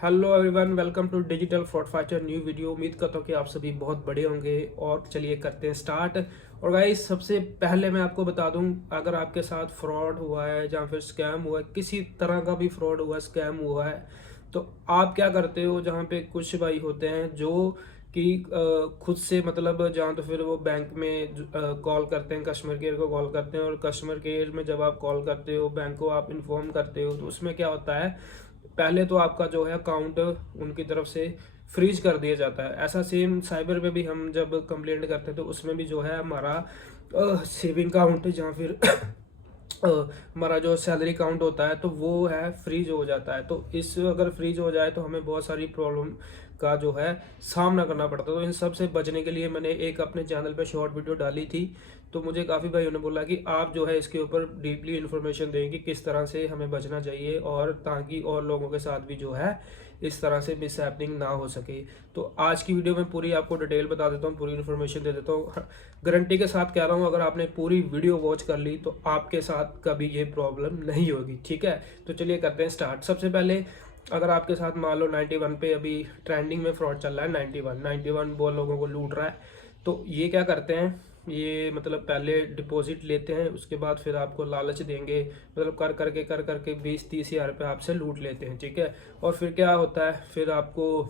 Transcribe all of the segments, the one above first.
Hello everyone, welcome to digital fraud fighter new video. उम्मीद करता हूँ कि आप सभी बहुत बड़े होंगे और चलिए करते हैं स्टार्ट। और गाइस, सबसे पहले मैं आपको बता दूं, अगर आपके साथ फ्रॉड हुआ है या फिर स्कैम हुआ है, किसी तरह का भी फ्रॉड हुआ है, स्कैम हुआ है, तो आप क्या करते हो। जहाँ पे कुछ भाई होते हैं जो कि खुद से मतलब जहाँ तो फिर वो बैंक में कॉल करते हैं, कस्टमर केयर को कॉल करते हैं, और कस्टमर केयर में जब आप कॉल करते हो, बैंक को आप इन्फॉर्म करते हो, तो उसमें क्या होता है, पहले तो आपका जो है अकाउंट उनकी तरफ से फ्रीज कर दिया जाता है। ऐसा सेम साइबर पे भी हम जब कंप्लेंट करते हैं तो उसमें भी जो है हमारा सेविंग अकाउंट या फिर हमारा जो सैलरी अकाउंट होता है तो वो है फ्रीज हो जाता है। तो इस अगर फ्रीज हो जाए तो हमें बहुत सारी प्रॉब्लम का जो है सामना करना पड़ता है। तो इन सब से बचने के लिए मैंने एक अपने चैनल पे शॉर्ट वीडियो डाली थी, तो मुझे काफ़ी भाइयों ने बोला कि आप जो है इसके ऊपर डीपली इन्फॉर्मेशन दें कि किस तरह से हमें बचना चाहिए, और ताकि और लोगों के साथ भी जो है इस तरह से मिस हैपनिंग ना हो सके। तो आज की वीडियो में पूरी आपको डिटेल बता देता हूँ, पूरी इन्फॉर्मेशन दे देता हूँ। गारंटी के साथ कह रहा हूँ, अगर आपने पूरी वीडियो वॉच कर ली तो आपके साथ कभी ये प्रॉब्लम नहीं होगी। ठीक है, तो चलिए करते हैं स्टार्ट। सबसे पहले, अगर आपके साथ मान लो 91 पे अभी ट्रेंडिंग में फ्रॉड चल रहा है, 91 वो लोगों को लूट रहा है, तो ये क्या करते हैं, ये मतलब पहले डिपॉजिट लेते हैं, उसके बाद फिर आपको लालच देंगे, मतलब कर करके 20-30 हज़ार रुपये आपसे लूट लेते हैं। ठीक है, और फिर क्या होता है, फिर आपको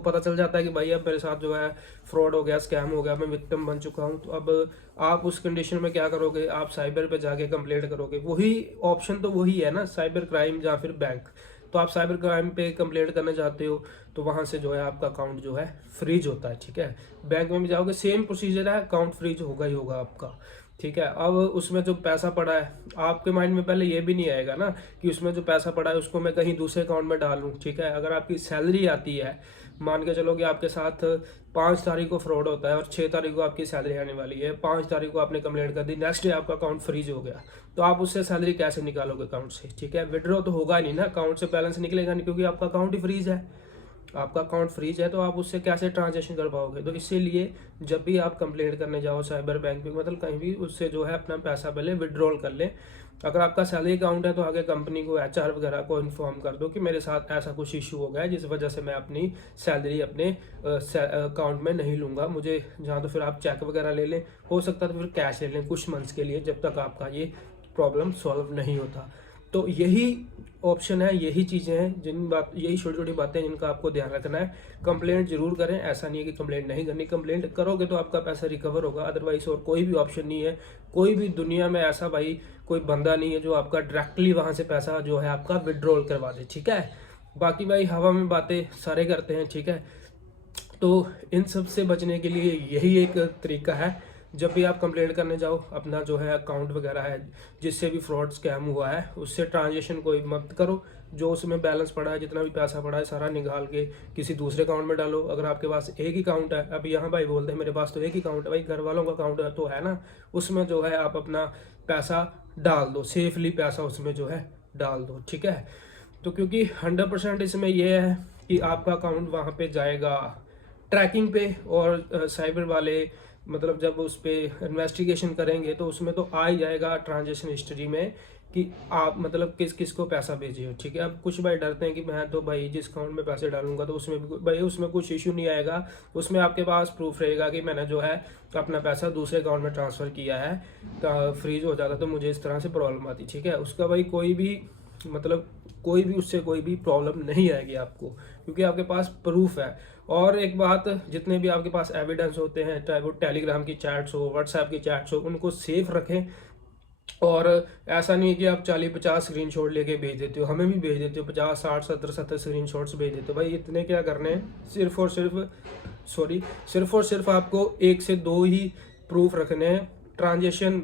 पता चल जाता है कि भाई अब मेरे साथ जो है फ्रॉड हो गया, स्कैम हो गया, मैं विक्टिम बन चुका हूँ। तो अब आप उस कंडीशन में क्या करोगे, आप साइबर पे जाके कंप्लेंट करोगे। वही ऑप्शन तो वही है ना, साइबर क्राइम या फिर बैंक। तो आप साइबर क्राइम पे कंप्लेंट करना चाहते हो तो वहां से जो है आपका अकाउंट जो है फ्रीज होता है। ठीक है, बैंक में भी जाओगे सेम प्रोसीजर है, अकाउंट फ्रीज होगा ही होगा आपका। ठीक है, अब उसमें जो पैसा पड़ा है, आपके माइंड में पहले ये भी नहीं आएगा ना कि उसमें जो पैसा पड़ा है उसको मैं कहीं दूसरे अकाउंट में डालूं। ठीक है, अगर आपकी सैलरी आती है, मान के चलो कि आपके साथ 5 तारीख को फ्रॉड होता है और 6 तारीख को आपकी सैलरी आने वाली है, 5 तारीख को आपने कंप्लेंट कर दी, नेक्स्ट डे आपका अकाउंट फ्रीज हो गया, तो आप उससे सैलरी कैसे निकालोगे अकाउंट से। ठीक है, विड्रॉ तो होगा नहीं ना, अकाउंट से बैलेंस निकलेगा नहीं, क्योंकि आपका अकाउंट ही फ्रीज है। आपका अकाउंट फ्रीज है तो आप उससे कैसे ट्रांजेक्शन कर पाओगे। तो इसीलिए जब भी आप कंप्लेंट करने जाओ साइबर बैंक पे, मतलब कहीं भी, उससे जो है अपना पैसा पहले विड्रॉल कर ले। अगर आपका सैलरी अकाउंट है तो आगे कंपनी को, एचआर वगैरह को इन्फॉर्म कर दो कि मेरे साथ ऐसा कुछ इशू हो गया है जिस वजह से मैं अपनी सैलरी अपने अकाउंट में नहीं लूंगा, मुझे जहाँ तो फिर आप चेक वगैरह ले लें, हो सकता है तो फिर कैश ले लें कुछ मंथ्स के लिए, जब तक आपका ये प्रॉब्लम सॉल्व नहीं होता। तो यही ऑप्शन है, यही चीज़ें हैं यही छोटी छोटी बातें हैं जिनका आपको ध्यान रखना है। कंप्लेंट जरूर करें, ऐसा नहीं है कि कंप्लेंट नहीं करनी, कंप्लेंट करोगे तो आपका पैसा रिकवर होगा, अदरवाइज और कोई भी ऑप्शन नहीं है। कोई भी दुनिया में ऐसा भाई कोई बंदा नहीं है जो आपका डायरेक्टली वहाँ से पैसा जो है आपका विड्रॉल करवा दे। ठीक है, बाकी भाई हवा में बातें सारे करते हैं। ठीक है, तो इन सब से बचने के लिए यही एक तरीका है, जब भी आप कंप्लेंट करने जाओ, अपना जो है अकाउंट वगैरह है जिससे भी फ्रॉड स्कैम हुआ है उससे ट्रांजेक्शन कोई मत करो। जो उसमें बैलेंस पड़ा है, जितना भी पैसा पड़ा है, सारा निकाल के किसी दूसरे अकाउंट में डालो। अगर आपके पास एक ही अकाउंट है, अब यहाँ भाई बोलते हैं मेरे पास तो एक ही अकाउंट है, भाई घर वालों का अकाउंट तो है ना, उसमें जो है आप अपना पैसा डाल दो, सेफली पैसा उसमें जो है डाल दो। ठीक है, तो क्योंकि 100% इसमें यह है कि आपका अकाउंट वहाँ पे जाएगा ट्रैकिंग पे, और साइबर वाले मतलब जब उस पर इन्वेस्टिगेशन करेंगे तो उसमें तो आ ही जाएगा ट्रांजेक्शन हिस्ट्री में कि आप मतलब किस किस को पैसा भेजे हो। ठीक है, अब कुछ भाई डरते हैं कि मैं तो भाई जिस अकाउंट में पैसे डालूंगा तो उसमें भाई उसमें कुछ इशू नहीं आएगा, उसमें आपके पास प्रूफ रहेगा कि मैंने जो है अपना पैसा दूसरे अकाउंट में ट्रांसफ़र किया है, तो फ्रीज हो जाता तो मुझे इस तरह से प्रॉब्लम आती। ठीक है, उसका भाई कोई भी मतलब कोई भी उससे कोई भी प्रॉब्लम नहीं आएगी आपको, क्योंकि आपके पास प्रूफ है। और एक बात, जितने भी आपके पास एविडेंस होते हैं, चाहे वो टेलीग्राम की चैट्स हो, व्हाट्सएप की चैट्स हो, उनको सेफ रखें। और ऐसा नहीं है कि आप 40-50 स्क्रीनशॉट लेके भेज देते हो, हमें भी भेज देते हो 50, 60, 70, 70 स्क्रीनशॉट्स भेज देते हो। भाई इतने क्या करने हैं, सिर्फ और सिर्फ आपको एक से दो ही प्रूफ रखने हैं। ट्रांजेक्शन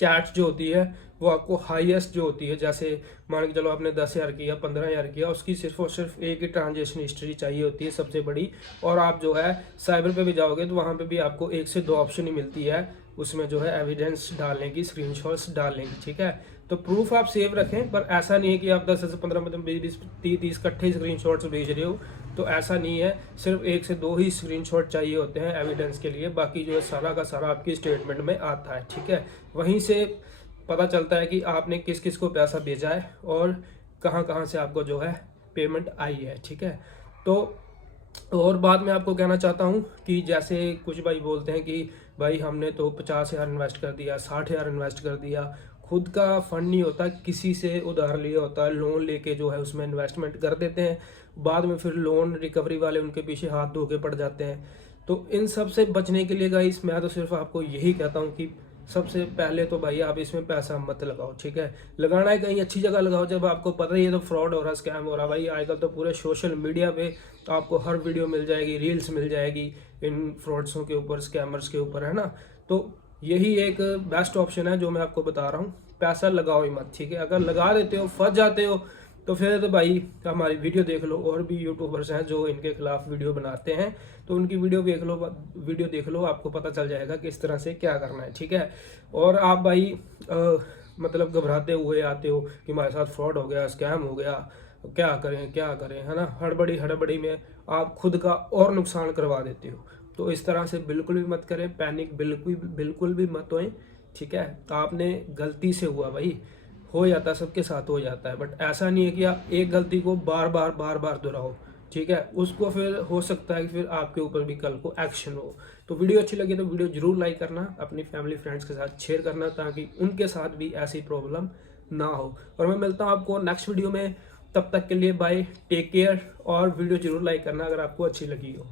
चैट्स जो होती है वो आपको हाईएस्ट जो होती है, जैसे मान के चलो आपने 10,000 किया, 15,000 किया, उसकी सिर्फ और सिर्फ एक ही ट्रांजेक्शन हिस्ट्री चाहिए होती है सबसे बड़ी। और आप जो है साइबर पे भी जाओगे तो वहाँ पे भी आपको 1 से 2 ऑप्शन ही मिलती है उसमें जो है एविडेंस डालने की, स्क्रीनशॉट्स डालने की। ठीक है, तो प्रूफ आप सेव रखें, पर ऐसा नहीं है कि आप 10 से 15 मतलब 20, 30 इकट्ठे स्क्रीनशॉट्स भेज रहे हो, तो ऐसा नहीं है। सिर्फ 1 से 2 ही स्क्रीनशॉट चाहिए होते हैं एविडेंस के लिए, बाकी जो है सारा का सारा आपकी स्टेटमेंट में आता है। ठीक है, वहीं से पता चलता है कि आपने किस किस को पैसा भेजा है और कहाँ कहाँ से आपको जो है पेमेंट आई है, ठीक है। तो और बाद में आपको कहना चाहता हूँ कि जैसे कुछ भाई बोलते हैं कि भाई हमने तो 50,000 इन्वेस्ट कर दिया, 60,000 इन्वेस्ट कर दिया, खुद का फंड नहीं होता, किसी से उधार लिया होता है, लोन लेके जो है उसमें इन्वेस्टमेंट कर देते हैं, बाद में फिर लोन रिकवरी वाले उनके पीछे हाथ धो के पड़ जाते हैं। तो इन सब से बचने के लिए गाइस मैं तो सिर्फ आपको यही कहता हूँ कि सबसे पहले तो भाई आप इसमें पैसा मत लगाओ, ठीक है। लगाना है कहीं अच्छी जगह लगाओ, जब आपको पता ही है तो फ्रॉड हो रहा, स्कैम हो रहा। भाई आजकल तो पूरे सोशल मीडिया पे आपको हर वीडियो मिल जाएगी, रील्स मिल जाएगी इन फ्रॉड्सों के ऊपर, स्कैमर्स के ऊपर, है ना। तो यही एक बेस्ट ऑप्शन है जो मैं आपको बता रहा हूँ, पैसा लगाओ ही मत, ठीक है। अगर लगा देते हो, फंस जाते हो, तो फिर तो भाई हमारी वीडियो देख लो, और भी यूट्यूबर्स हैं जो इनके खिलाफ वीडियो बनाते हैं, तो उनकी वीडियो देख लो, आपको पता चल जाएगा कि इस तरह से क्या करना है, ठीक है। और आप भाई मतलब घबराते हुए आते हो कि हमारे साथ फ्रॉड हो गया, स्कैम हो गया, क्या करें, है ना। हड़बड़ी में आप खुद का और नुकसान करवा देते हो। तो इस तरह से बिल्कुल भी मत करें, पैनिक बिल्कुल भी मत होएं, ठीक है। आपने गलती से हुआ भाई, हो जाता है, सबके साथ हो जाता है, बट ऐसा नहीं है कि आप एक गलती को बार बार दोहराओ, ठीक है। उसको फिर हो सकता है कि फिर आपके ऊपर भी कल को एक्शन हो। तो वीडियो अच्छी लगी तो वीडियो जरूर लाइक करना, अपनी फैमिली फ्रेंड्स के साथ शेयर करना, ताकि उनके साथ भी ऐसी प्रॉब्लम ना हो। और मैं मिलता हूँ आपको नेक्स्ट वीडियो में, तब तक के लिए बाय, टेक केयर, और वीडियो जरूर लाइक करना अगर आपको अच्छी लगी हो।